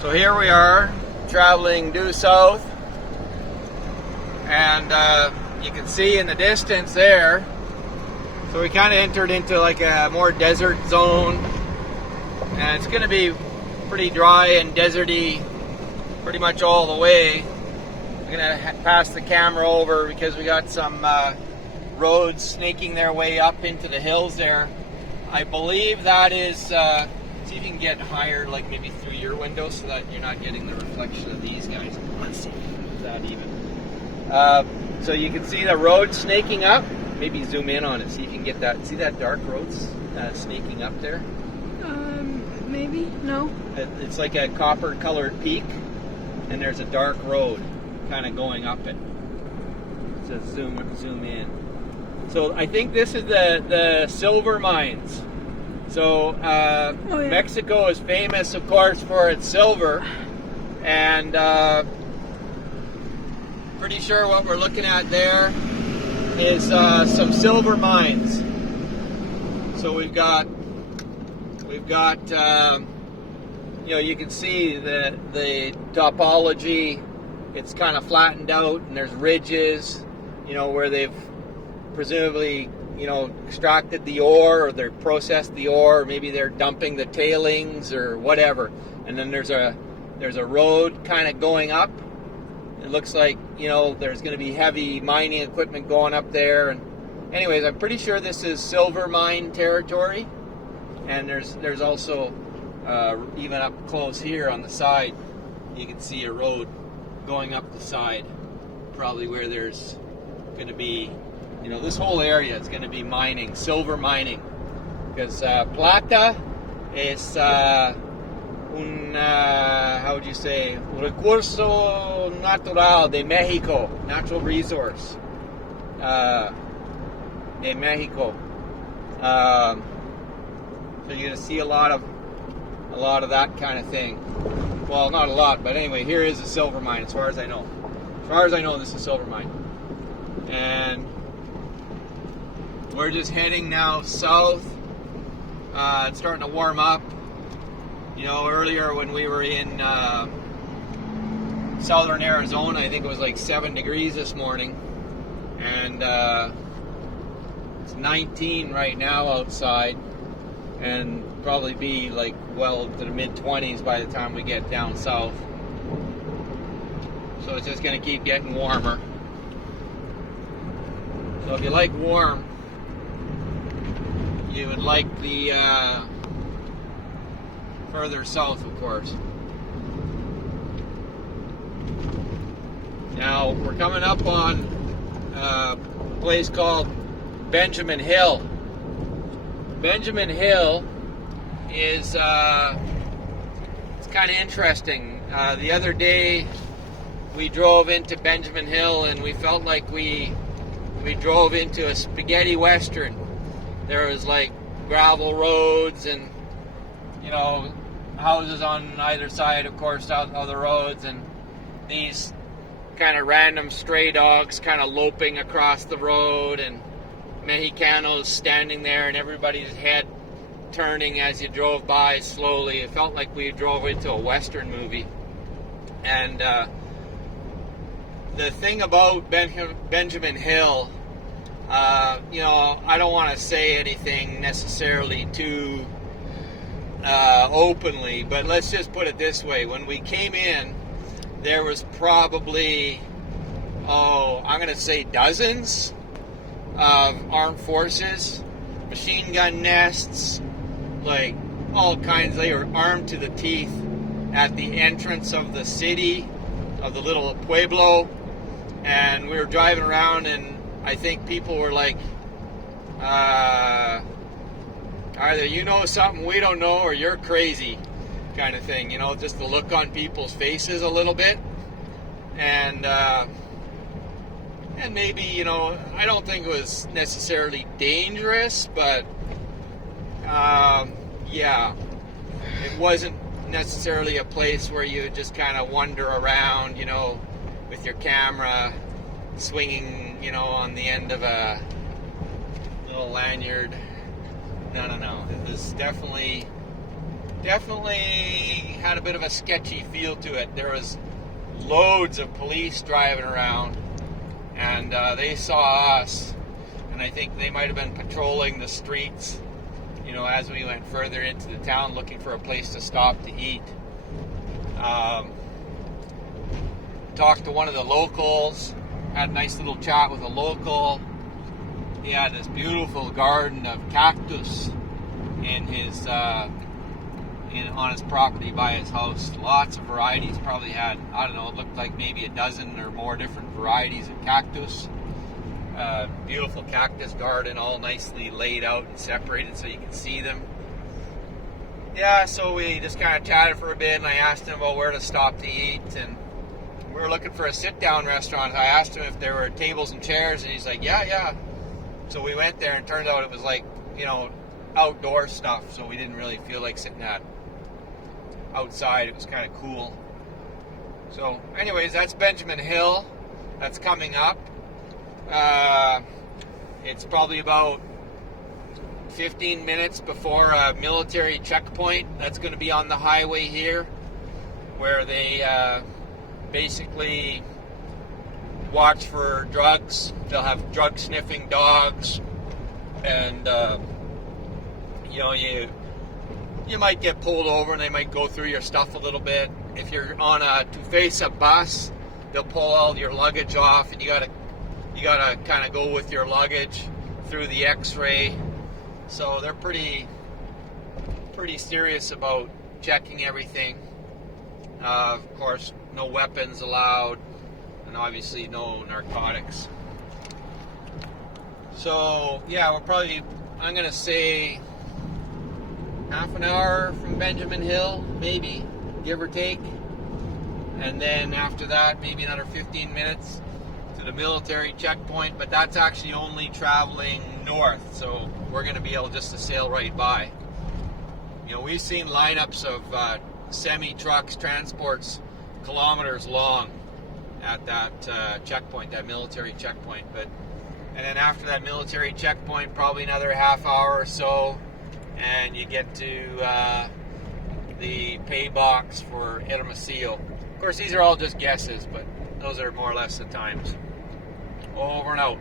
So here we are, traveling due south, and you can see in the distance there, so we kind of entered into like a more desert zone, and it's going to be pretty dry and deserty pretty much all the way. I'm going to pass the camera over because we got some roads snaking their way up into the hills there. I believe that is, see if you can get higher, like maybe through your window so that you're not getting the reflection of these guys. Let's see if that even. So you can see the road snaking up. Maybe zoom in on it, see if you can get that. See that dark road snaking up there? Maybe, no. It's like a copper colored peak, and there's a dark road kind of going up it. So zoom in. So I think this is the silver mines. So yeah. Mexico is famous, of course, for its silver, and pretty sure what we're looking at there is some silver mines. So we've got you know, you can see the topology. It's kind of flattened out, and there's ridges, you know, where they've presumably, you know, extracted the ore, or they're processed the ore, or maybe they're dumping the tailings or whatever. And then there's a road kind of going up. It looks like, you know, there's going to be heavy mining equipment going up there. And anyways, I'm pretty sure this is silver mine territory. And there's also even up close here on the side, you can see a road going up the side, probably where there's going to be, you know, this whole area is going to be mining, silver mining, because plata es un, how would you say, recurso natural de Mexico, natural resource de Mexico. So you're going to see a lot of that kind of thing. Well, not a lot, but anyway, here is a silver mine, as far as I know. As far as I know, this is a silver mine. And we're just heading now south. It's starting to warm up. You know, earlier when we were in southern Arizona, I think it was like 7 degrees this morning. And it's 19 right now outside. And probably be like well to the mid-20s by the time we get down south. So it's just going to keep getting warmer. So if you like warm, you would like the further south, of course. Now we're coming up on a place called Benjamin Hill. Benjamin Hill is it's kind of interesting. The other day we drove into Benjamin Hill and we felt like we drove into a spaghetti western. There was like gravel roads and, you know, houses on either side, of course, of the roads, and these kind of random stray dogs kind of loping across the road, and Mexicanos standing there, and everybody's head turning as you drove by slowly. It felt like we drove into a Western movie. And the thing about Benjamin Hill, you know, I don't want to say anything necessarily too openly, but let's just put it this way. When we came in, there was probably, I'm going to say dozens of armed forces, machine gun nests, like all kinds. They were armed to the teeth at the entrance of the city, of the little pueblo, and we were driving around, and I think people were like, either you know something we don't know, or you're crazy, kind of thing, you know, just the look on people's faces a little bit. And maybe, you know, I don't think it was necessarily dangerous, but yeah, it wasn't necessarily a place where you just kind of wander around, you know, with your camera swinging, you know, on the end of a little lanyard. No. It was definitely definitely had a bit of a sketchy feel to it. There was loads of police driving around, and they saw us, and I think they might have been patrolling the streets, as we went further into the town looking for a place to stop to eat. Talked to one of the locals, had a nice little chat with a local. He had this beautiful garden of cactus in his on his property by his house. Lots of varieties. Probably had, I don't know, it looked like maybe a dozen or more different varieties of cactus. Beautiful cactus garden, all nicely laid out and separated so you can see them. Yeah, so we just kind of chatted for a bit, and I asked him about where to stop to eat, and we were looking for a sit-down restaurant. I asked him if there were tables and chairs, and he's like, yeah. So we went there, and turned out it was like, outdoor stuff, so we didn't really feel like sitting outside. It was kind of cool. So anyways, that's Benjamin Hill. That's coming up. It's probably about 15 minutes before a military checkpoint that's going to be on the highway here, where they basically watch for drugs. They'll have drug sniffing dogs, and you might get pulled over and they might go through your stuff a little bit. If you're on a Tufesa bus, they'll pull all your luggage off, and you gotta kind of go with your luggage through the X-ray. So they're pretty serious about checking everything. Of course, no weapons allowed, and obviously no narcotics. So yeah, I'm gonna say half an hour from Benjamin Hill, maybe, give or take. And then after that, maybe another 15 minutes to the military checkpoint, but that's actually only traveling north, so we're going to be able just to sail right by. We've seen lineups of semi-trucks, transports, kilometers long at that checkpoint, that military checkpoint. And then after that military checkpoint, probably another half hour or so, and you get to the pay box for Hermosillo. Of course, these are all just guesses, but those are more or less the times. Over and out.